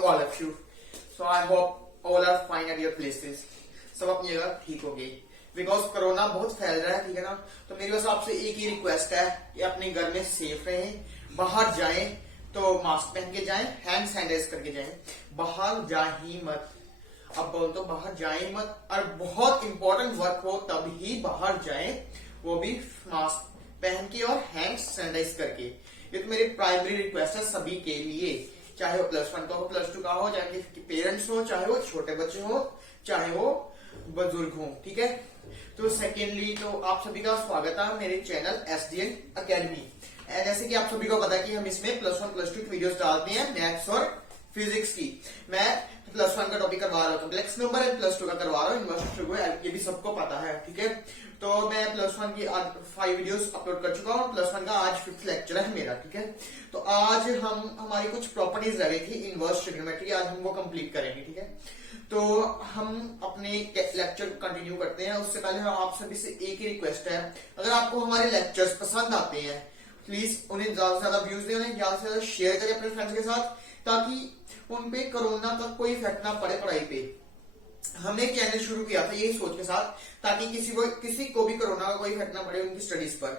to all of you. So I hope all are fine at your places. सब अपनी जगह ठीक होगी बिकॉज कोरोना बहुत फैल रहा है, ठीक है ना। तो मेरी बस आपसे एक ही रिक्वेस्ट है कि अपने घर में सेफ रहें, बाहर जाएं तो मास्क पहन के जाएं, हैंड सैनिटाइज करके जाएं, बाहर जा ही मत। अब बोल तो बाहर जाएं मत, और बहुत इंपॉर्टेंट वर्क हो तब ही बाहर जाएं, वो भी मास्क पहन के और हैंड सैनिटाइज करके। ये तो मेरी प्राइमरी रिक्वेस्ट है सभी के लिए, चाहे वो +1 का हो, +2 का हो, चाहे पेरेंट्स हो, चाहे वो छोटे बच्चे हो, चाहे वो बुजुर्ग हो, ठीक है। तो सेकेंडली तो आप सभी का स्वागत है मेरे चैनल SDN अकेडमी। जैसे कि आप सभी को पता है कि हम इसमें +1 +2 की वीडियोस डालते हैं मैथ्स और फिजिक्स की। मैं +1 का टॉपिक करवा रहा हूँ कॉम्प्लेक्स नंबर है, +2 का करवा रहा हूँ इनवर्स ट्रिग्नोमेट्री, ये भी सबको पता है, ठीक है। तो मैं +1 की आज 5 वीडियोस अपलोड कर चुका हूँ, +1 का आज 5th लेक्चर है मेरा, ठीक है। तो आज हम हमारी कुछ प्रॉपर्टीज रह गई थी इनवर्स ट्रिग्नोमेट्री, आज हम वो कंप्लीट करेंगे, ठीक है। तो हम अपने लेक्चर कंटिन्यू करते हैं। उससे पहले हम आप सभी से एक ही रिक्वेस्ट है, अगर आपको हमारे लेक्चर्स पसंद आते हैं प्लीज उन्हें ज्यादा से ज्यादा व्यूज दें, उन्हें ज्यादा से ज्यादा शेयर करें अपने फ्रेंड्स के साथ, ताकि उन पे कोरोना का कोई इफेक्ट ना पड़े पढ़ाई पे। हमने चैनल शुरू किया था यही सोच के साथ, ताकि किसी को भी कोरोना का कोई इफेक्ट ना पड़े उनकी स्टडीज पर।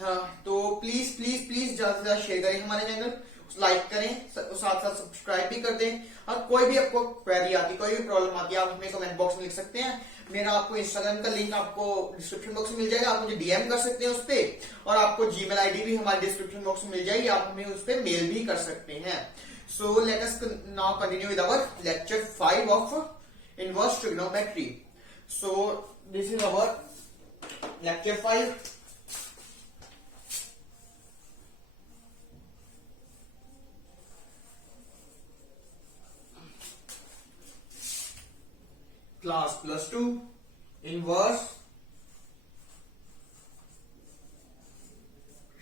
हाँ, तो प्लीज प्लीज प्लीज ज्यादा से ज्यादा शेयर करें हमारे चैनल, लाइक करें, साथ साथ सब्सक्राइब भी कर दें। और कोई भी आपको क्वेरी आती, कोई भी प्रॉब्लम आती है, आप हमें कमेंट बॉक्स में लिख सकते हैं। मेरा आपको इंस्टाग्राम का लिंक आपको डिस्क्रिप्शन बॉक्स में मिल जाएगा, आप मुझे DM कर सकते हैं उस पर, और आपको जीमेल ID भी हमारे डिस्क्रिप्शन बॉक्स में मिल जाएगी, आप हमें उस पर मेल भी कर सकते हैं। So let us now continue with our lecture 5 of inverse trigonometry. So this is our lecture 5। Class +2 inverse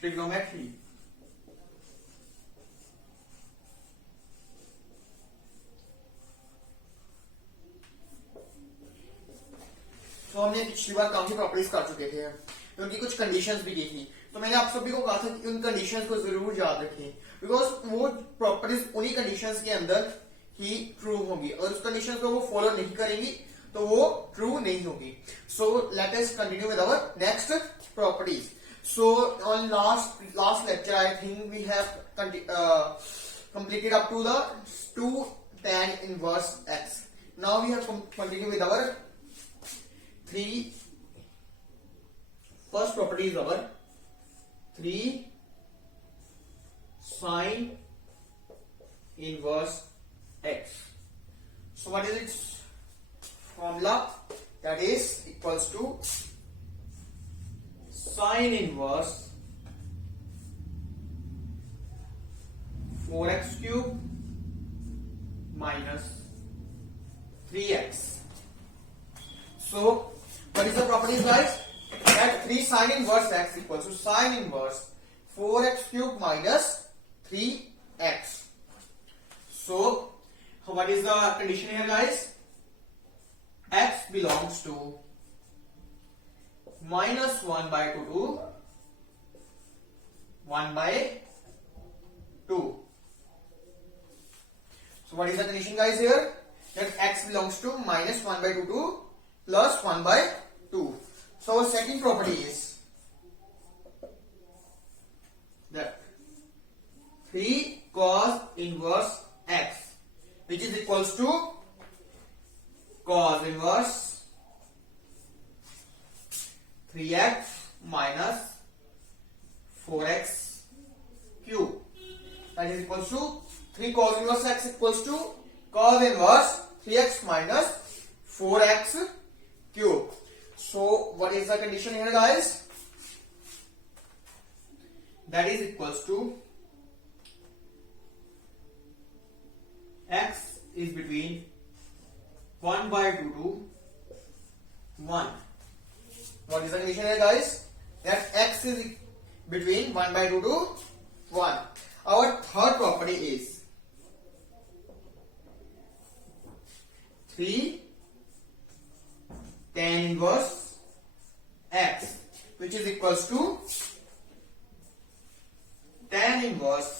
trigonometry. तो हमने पिछली बार काफी प्रॉपर्टीज कर चुके थे, उनकी कुछ कंडीशंस भी की थी। तो मैंने आप सभी को कहा था कि उन कंडीशंस को जरूर याद रखें, बिकॉज वो प्रॉपर्टीज उन्हीं कंडीशंस के अंदर ही ट्रू होगी, और उस कंडीशन को वो फॉलो नहीं करेंगी तो वो ट्रू नहीं होगी। So let us continue with our next properties. So on last lecture I think we have completed up to the 2 tan inverse x. Now we have continue with our 3 first property is our 3 sin inverse x. So what is its formula? That is equals to sin inverse 4x cube minus 3x. So what is the properties, guys? That 3 sin inverse x equals to sin inverse 4x cube minus 3x. So what is the condition here, guys? X belongs to -1 by 2 to 1 by 2. So what is the condition, guys, here? That x belongs to -1 by 2 to +1 by 2. So our second property is that 3 cos inverse x, which is equals to cos inverse 3x minus 4x cube. That is equals to 3 cos inverse x equals to cos inverse 3x minus 4x cube. So what is the condition here, guys? That is equals to x is between 1 by 2 to 1. What is the condition here, guys? That x is between 1 by 2 to 1. Our third property is 3 tan inverse x, which is equals to tan inverse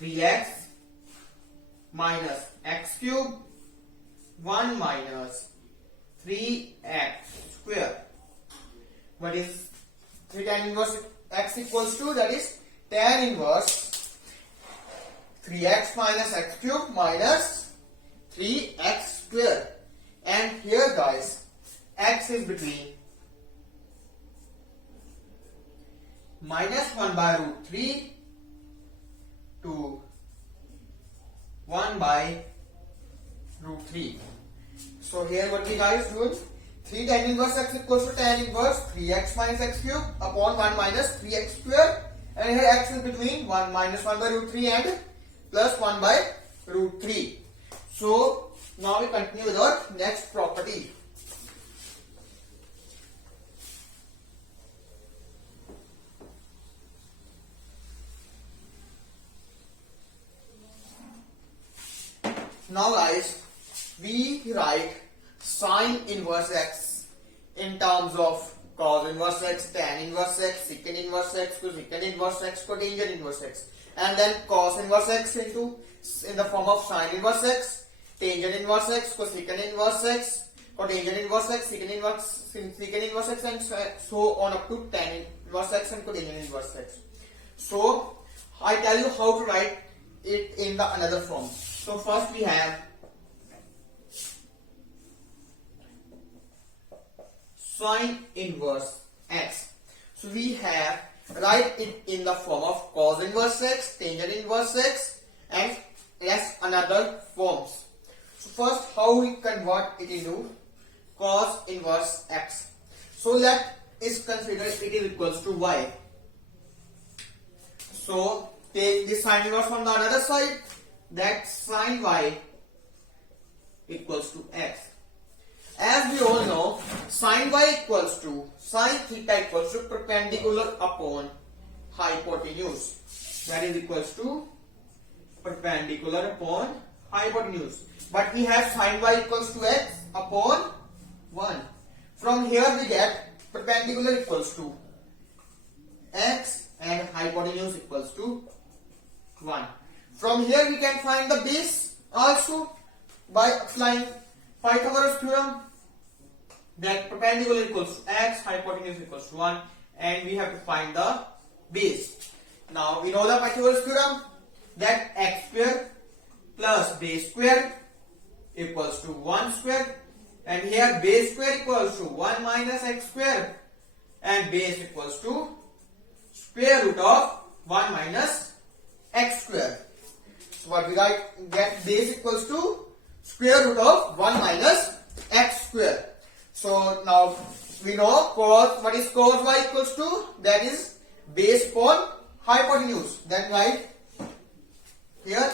3x minus x cube 1 minus 3x square. What is 3 tan inverse x equals to? That is tan inverse 3x minus x cube minus 3x square. And here guys, x is between minus 1 by root 3 to 1 by root 3. So here what we guys do, 3 tan inverse x equals to tan inverse 3x minus x cube upon 1 minus 3x square, and here x is between 1 minus 1 by root 3 and plus 1 by root 3. So now we continue with our next property. Now guys, we write sine inverse x in terms of cos inverse x, tan inverse x, secant inverse x, cosecant inverse x, cotangent inverse x, and then cos inverse x in the form of sine inverse x, tangent inverse x, cosecant inverse x, cotangent inverse x, secant inverse x, and so on up to tan inverse x and cotangent inverse x. So I tell you how to write it in the another form. So first we have sine inverse x. So we have write it in the form of cos inverse x, tangent inverse x, and yes, another forms. So first, how we convert it into cos inverse x. So let is consider it is equals to y. So take this sine inverse from the another side. That sine y equals to x. As we all know, sine y equals to sine theta equals to perpendicular upon hypotenuse. That is equals to perpendicular upon hypotenuse. But we have sine y equals to x upon 1. From here we get perpendicular equals to x and hypotenuse equals to 1. From here we can find the base also by applying Pythagoras theorem, that perpendicular equals to x, hypotenuse equals to 1, and we have to find the base. Now we know the Pythagoras theorem, that x square plus base square equals to 1 square, and here base square equals to 1 minus x square, and base equals to square root of 1 minus x square. So what we write, get base equals to square root of 1 minus x square. So now we know cos, what is cos y equals to, that is base upon hypotenuse. Then write here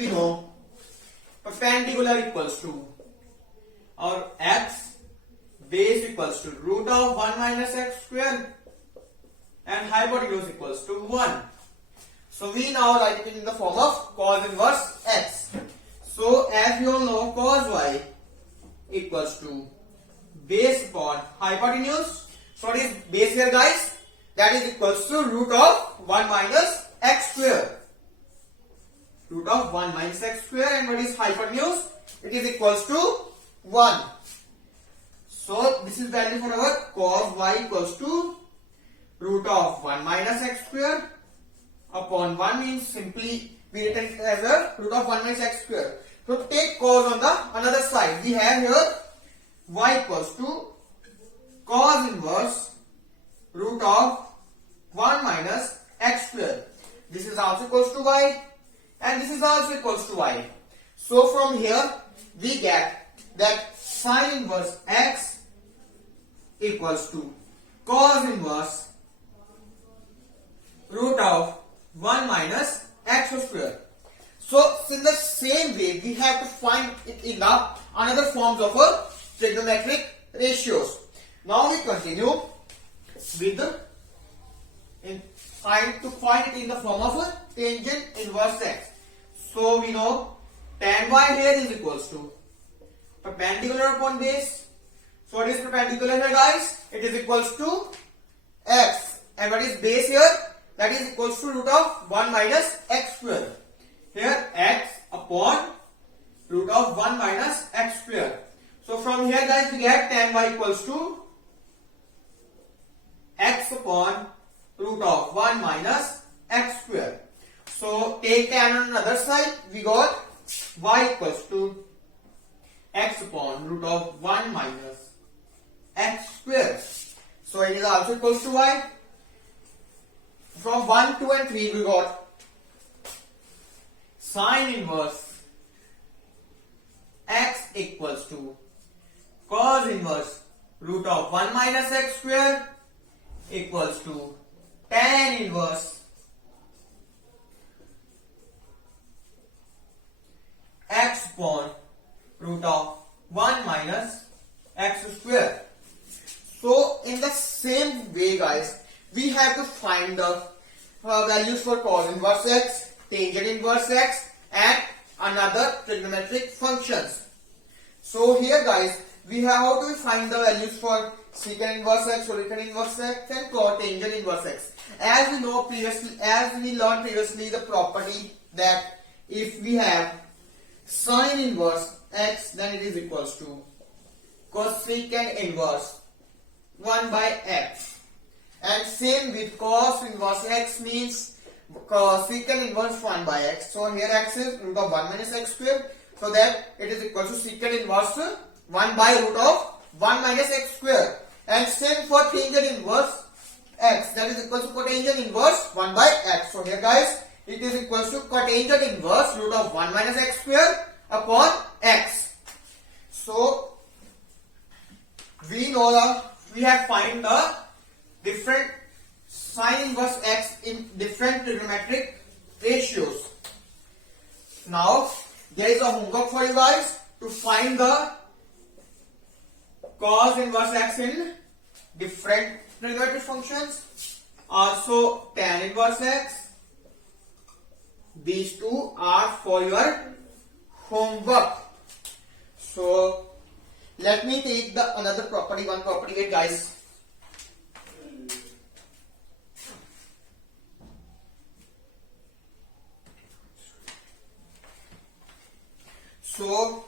we know perpendicular equals to our x, base equals to root of 1 minus x square, and hypotenuse equals to 1. So we now write it in the form of cos inverse x. So as we all know, cos y equals to base upon hypotenuse. So what is base here guys? That is equals to root of 1 minus x square. Root of 1 minus x square, and what is hypotenuse? It is equals to 1. So this is value for our cos y equals to root of 1 minus x square upon 1 means simply we written it as a root of 1 minus x square. So take cos on the another side. We have here y equals to cos inverse root of 1 minus x square. This is also equals to y, and this is also equals to y. So from here we get that sine inverse x equals to cos inverse root of 1 minus x square. So in the same way we have to find it in the another forms of a trigonometric ratios. Now we continue with the find it in the form of a tangent inverse x. So we know tan y here is equals to perpendicular upon base. So what is perpendicular here guys? It is equals to x. And what is base here? that is equals to root of 1 minus x square. Here x upon root of 1 minus x square. So from here guys we get tan y equals to x upon root of 1 minus x square. So take tan on another side, we got y equals to x upon root of 1 minus x square. So it is also equals to y. From 1, 2 and 3 we got sine inverse x equals to cos inverse root of 1 minus x square equals to tan inverse x upon root of 1 minus x square. So in the same way guys, we have to find the values for cos inverse x, tangent inverse x and another trigonometric functions. So here guys, we have how to find the values for secant inverse x, secant inverse x and cotangent inverse x. As we know previously, as we learned previously, the property that if we have sine inverse x, then it is equals to cosecant inverse 1 by x. And same with cos inverse x means secant inverse 1 by x. So here x is root of 1 minus x square. So that it is equal to secant inverse 1 by root of 1 minus x square. And same for tangent inverse x, that is equal to cotangent inverse 1 by x. So here guys, it is equal to cotangent inverse root of 1 minus x square upon x. So we know that we have find the different sine inverse x in different trigonometric ratios. Now there is a homework for you guys to find the cos inverse x in different trigonometric functions. Also tan inverse x. These two are for your homework. So let me take the another property, one property here guys. So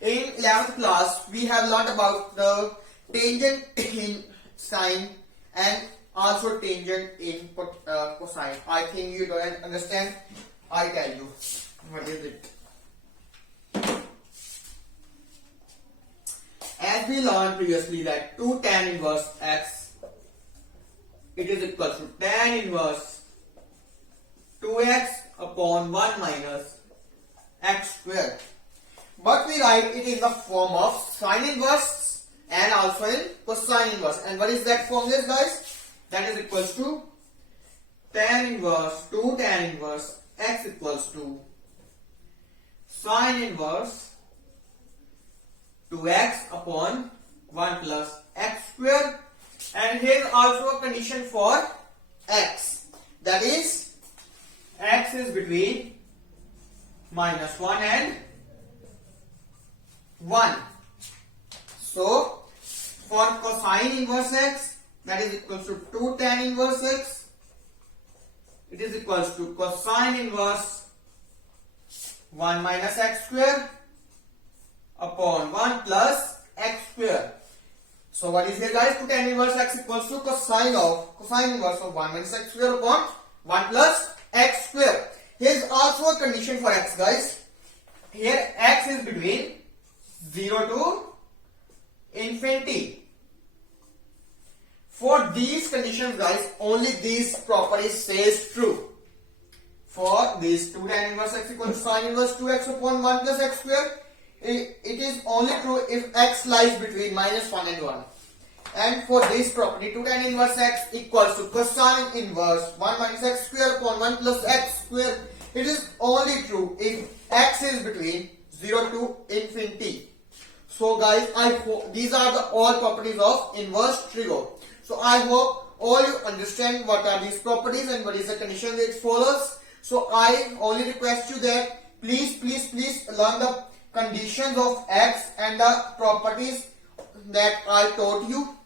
in 11th class we have learned about the tangent in sine and also tangent in cosine. I think you don't understand. I tell you what is it. As we learned previously that 2 tan inverse x, it is equal to tan inverse 2x upon 1 minus x square. But we write it in the form of sine inverse and also in cosine inverse. And what is that formula guys? That is equals to tan inverse 2 tan inverse x equals to sine inverse 2x upon 1 plus x square. And here is also a condition for x, that is x is between minus 1 and 1. So for cosine inverse x, that is equals to 2 tan inverse x, it is equals to cosine inverse 1 minus x square upon 1 plus x square. So what is here guys? 2 tan inverse x equals to cosine inverse of 1 minus x square upon 1 plus x square. Here is also a condition for x guys. Here x is between 0 to infinity. For these conditions guys, only these properties says true. For this 2 tan inverse x equals to sine inverse 2x upon 1 plus x square, it is only true if x lies between minus 1 and 1. And for this property 2 tan inverse x equals to cosine inverse 1 minus x square upon 1 plus x square, it is only true if x is between 0 to infinity. So guys, I hope these are the all properties of inverse trigo. So I hope all you understand what are these properties and what is the condition it follows. So I only request you that please learn the conditions of x and the properties that I taught you.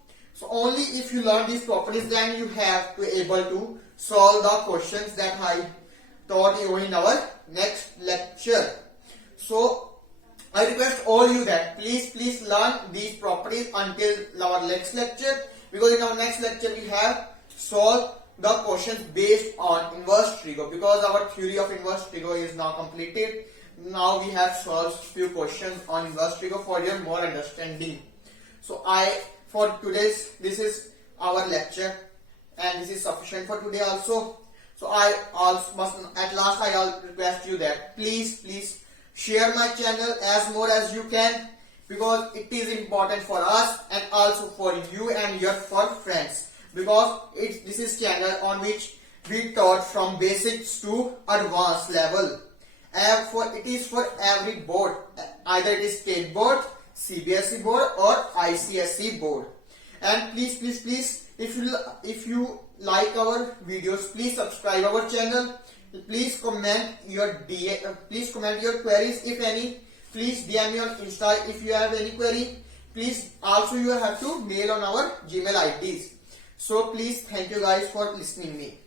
So only if you learn these properties, then you have to able to solve the questions that I taught you in our next lecture. So I request all you that please learn these properties until our next lecture, because in our next lecture we have solved the questions based on inverse trigo, because our theory of inverse trigo is now completed. Now we have solved few questions on inverse trigo for your more understanding. So for today's, this is our lecture and this is sufficient for today also. So I also must, at last I request you that please share my channel as more as you can, because it is important for us and also for you and your friends, because this is channel on which we taught from basics to advanced level. It is for every board, either it is state board, CBSE board or ICSE board. And please, if you like our videos, please subscribe our channel. Please comment your queries if any. Please DM me on Insta if you have any query. Please also you have to mail on our Gmail IDs. So please, thank you guys for listening me.